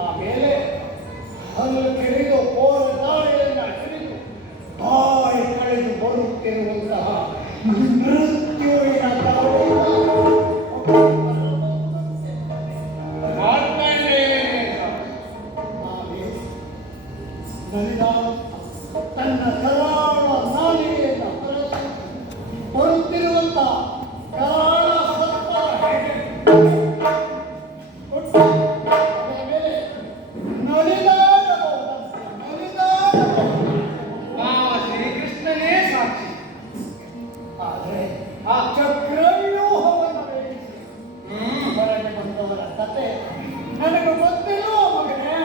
ಆಮೇಲೆ ಹಲ್ಲು ಕೆರೆದು ಕೋರ ನಾಳೆಯನ್ನು ಹಿಡಿದು ಬಾಯಿ ಕಳೆದು ಬರುತ್ತಿರುವಂತಹ ಮೃತ್ಯುವಿನ ತನ್ನ ಕರಾಳ ನಾಲಿಗೆಯನ್ನು ಬರುತ್ತಿರುವಂತಹ ಕರಾಳ ಸರ್ಪ ಶ್ರೀಕೃಷ್ಣನೇ ಸಾಕ್ಷಿ. ಆದರೆ ಆ ಚಕ್ರವ್ಯೂಹವನ್ನು ಹೊರಗೆ ಬಂದವರ ಕತೆ ನನಗೆ ಗೊತ್ತಿಲ್ಲ ಮಗನೇ.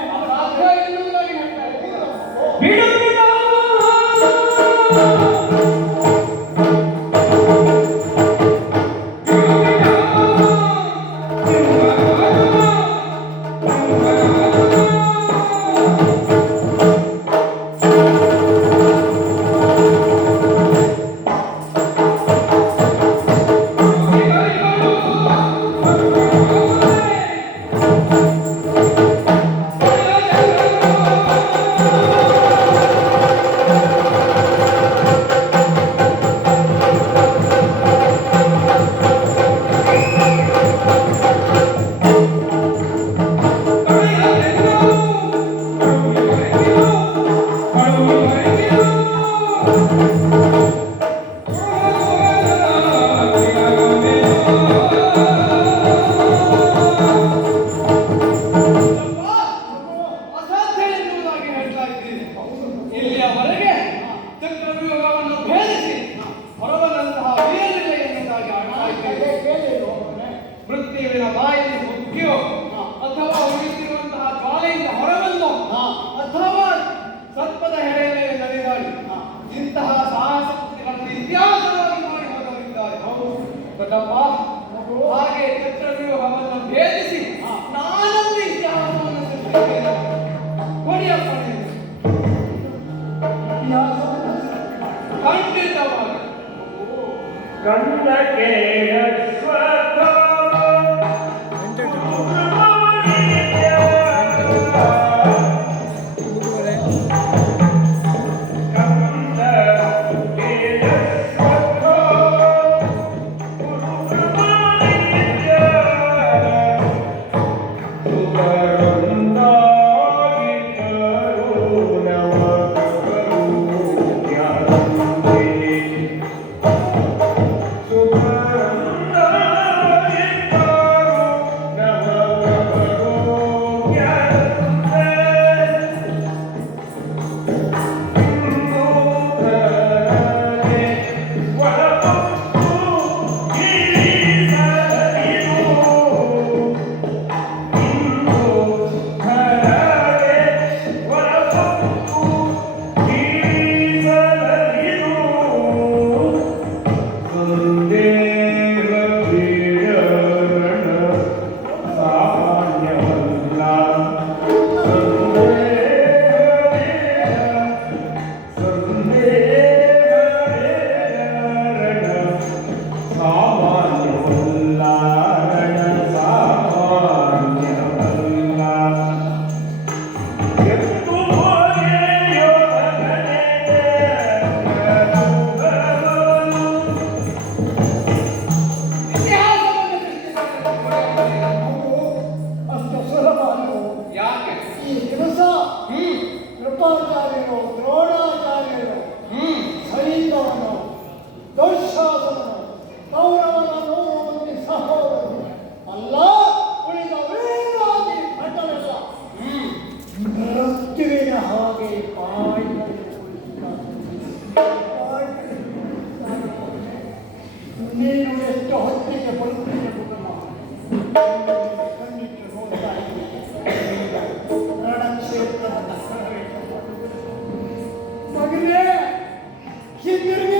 ಮೃತ್ಯುವಿನ ಬಾಯಲ್ಲಿ ಮುಖ್ಯ ಅಥವಾ ಉಳಿಸಿರುವಂತಹ ಜ್ವಾಲೆಯಿಂದ ಹೊರಬಂದು ಅಥವಾ ಸರ್ಪದ ಹೆಡೆ ಮೇಲೆ ನಡೆದಾಡಿ ಇಂತಹ ಸಾಹಸ ಕೃತ್ಯಗಳನ್ನು ಇತಿಹಾಸವಾಗಿ ಮಾಡಿ ಹೋದವರಿದ್ದಾರೆ. ಗೊತ್ತಪ್ಪ, ಹಾಗೆ ಚಕ್ರವ್ಯೂಹವನ್ನು ಭೇದಿಸಿ ನಾನೊಂದು ಇತಿಹಾಸವನ್ನು ಸೃಷ್ಟಿಸಿದ್ದೇನೆ. ಕೊಡಿಯಪ್ಪ ಖಂಡಿತವಾಗಿ ಕಣ್ಣಕ್ಕೆ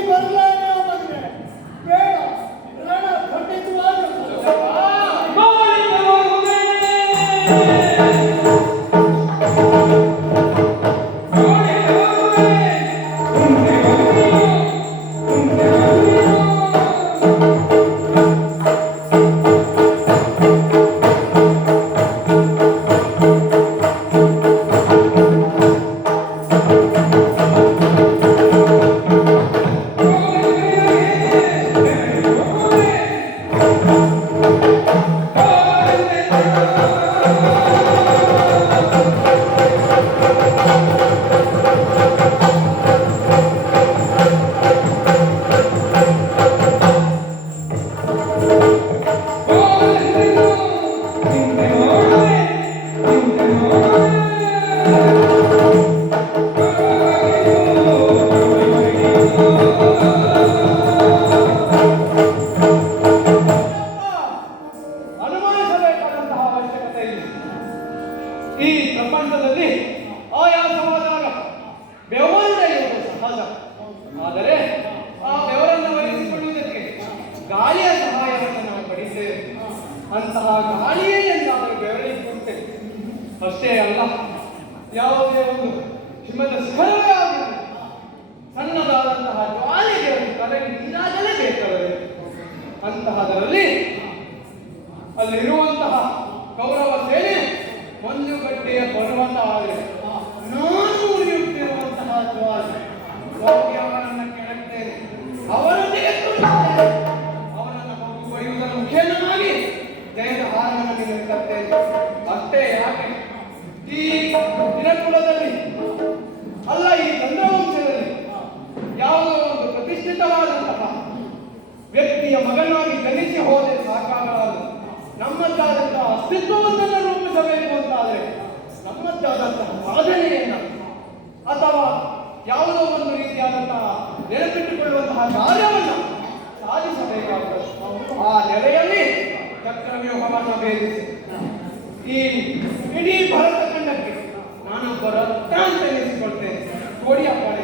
ಬರಲಾನೆ ಮಗನೇ, ಬೇಡ, ರಣ ಖಂಡಿತವಾಗ್ಲೂ ಅನುಮಾನಿಸಬೇಕಾದಂತಹ ಅವಶ್ಯಕತೆ ಇಲ್ಲ. ಈ ಪ್ರಪಂಚದಲ್ಲಿ ಆಯಾಸವಾದಾಗ ಬೆವರೇ ಇರುವುದು ಸಹಜ. ಆದರೆ ಆ ಬೆವರನ್ನು ಒರೆಸಿಕೊಳ್ಳುವುದಕ್ಕೆ ಗಾಳಿಯ ಸಹಾಯವನ್ನು ನಾವು ಪಡೆಯುತ್ತೇವೆ. ಅಂತಹ ಗಾಳಿಯೇ ಎಂದಾದರೂ ಬೆವರಿಸುತ್ತೆ. ಅಷ್ಟೇ ಅಲ್ಲ, ಯಾವುದೇ ಒಂದು ಹಿಮದ ಶಿಖರವೇ ಆಗಿರಲಿ, ಸಣ್ಣದಾದಂತಹ ಜ್ವಾಲೆಗೆ ಒಂದು ತಲೆಗೆ ನೀರಾಗಲೇ ಬೇಕಾದರೆ ಅಂತಹದರಲ್ಲಿ ಅಲ್ಲಿರುವಂತಹ ಕೌರವ ಸೇನೆ ಮಂಜುಗಡ್ಡೆಯ ಪರ್ವತವಾಗಿದೆ. ನಾನು ಉರಿಯುತ್ತಿರುವಂತಹ ಜ್ವಾಲೆ ಹೋಗಿ ಅವರನ್ನು ಕೆಳಗ್ತೇನೆ, ಅವರೊಂದಿಗೆ ತುಳಿಯುತ್ತೇನೆ. ಅವರನ್ನು ಹೋಗಿ ಬರೆಯುವುದರ ಮುಖೇನವಾಗಿ ಜಯದ ಹಾರವನ್ನು ನಿಲ್ಲಿಸುತ್ತೇನೆ. ಅಷ್ಟೇ ಯಾಕೆ ಈ ದಿನಕುಲದಲ್ಲಿ ಅಲ್ಲ, ಈ ಚಂದ್ರವಂಶದಲ್ಲಿ ಯಾವುದೋ ಒಂದು ಪ್ರತಿಷ್ಠಿತವಾದಂತಹ ವ್ಯಕ್ತಿಯ ಮಗನಾಗಿ ಜನಿಸಿ ಹೋದೆ ಸಾಕಾಗಲಾರದು. ನಮ್ಮದ್ದಾದಂತಹ ಅಸ್ತಿತ್ವವನ್ನು ರೂಪಿಸಬೇಕು ಅಂತಾದರೆ ನಮ್ಮದ್ದಾದಂತಹ ಸಾಧನೆಯನ್ನ ಅಥವಾ ಯಾವುದೋ ಒಂದು ರೀತಿಯಾದಂತಹ ನೆನಪಿಟ್ಟುಕೊಳ್ಳುವಂತಹ ಕಾರ್ಯವನ್ನು ಸಾಧಿಸಬೇಕಾಗುತ್ತದೆ. ಆ ನೆಲೆಯಲ್ಲಿ ಚಕ್ರವ್ಯೂಹವನ್ನು ಭೇದಿಸಿ ಈ ಇಡೀ ಭಾರತ ಖಂಡಕ್ಕೆ ನಾನೊಬ್ಬ ರತ್ನ ಅಂತ ಎನಿಸಿಕೊಳ್ತೇನೆ. ಕೋಡಿಯ ಪಾಳೆ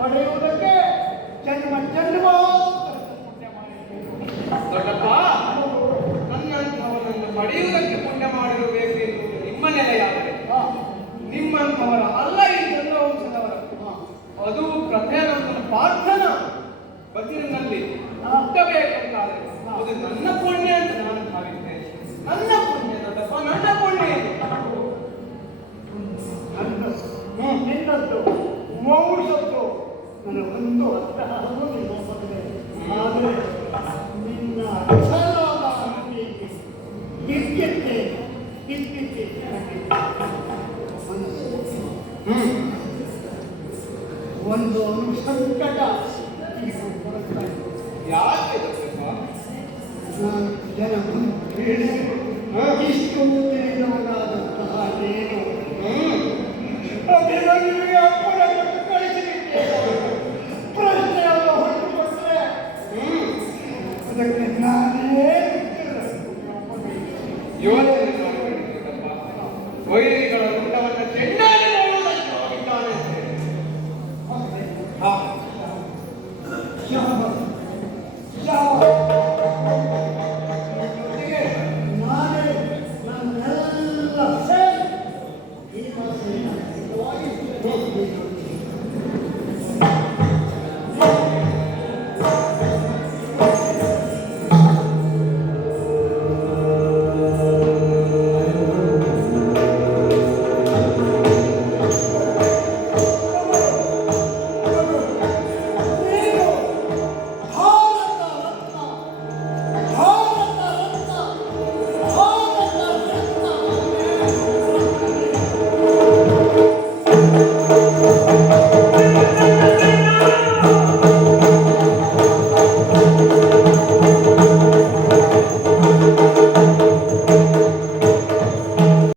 ಪಡೆಯುವುದಕ್ಕೆ ಜನ್ಮ ದೊಡ್ಡಪ್ಪ, ನನ್ನಂಥವರನ್ನು ಪಡೆಯುವುದಕ್ಕೆ ಪುಣ್ಯ ಮಾಡಿರಬೇಕು ಎನ್ನುವುದು ನಿಮ್ಮ ನೆಲೆಯಾದರೆ ನಿಮ್ಮಂಥವರ ಅಲ್ಲ ಈ ಚಂದ್ರವಂಶದವರ. ಅದು ಪ್ರಥೇನಂದನ ಪ್ರಾರ್ಥನ ಬದಿರಿನಲ್ಲಿ ಹುಟ್ಟಬೇಕಂತಾದ್ರೆ ಅದು ನನ್ನ ಪುಣ್ಯ ಅಂತ ನಾನು ಭಾವಿಸ್ತೇನೆ. ನನ್ನ ಪುಣ್ಯ ದೊಡ್ಡಪ್ಪ, ನನ್ನ ಪುಣ್ಯ. ನಿನ್ನ ಎಂಥದ್ದು ಮೌಷದ್ದು ನನಗೊಂದು ಅರ್ಥವನ್ನು ನಿಲ್ಲಿಸದೆ. ಆದರೆ ನಿನ್ನ ಅಕ್ಷರಾದ ಅಂಗಡಿಗೆ ಇತ್ಯತೆ ಒಂದು ಸಂಕಟ ಈಗ ಬರುತ್ತಾ ಇದೆ. ಯಾಕೆ ದೊಡ್ಡಪ್ಪ? ನಾನು ಜನ ಹೇಳಿ ಇಷ್ಟು ತಿಳಿದವನಾದಂತಹ ನೀನು ಅಭಿನಂದನೆಗೆ ಅಪ್ಪಣೆ ಕೊಟ್ಟು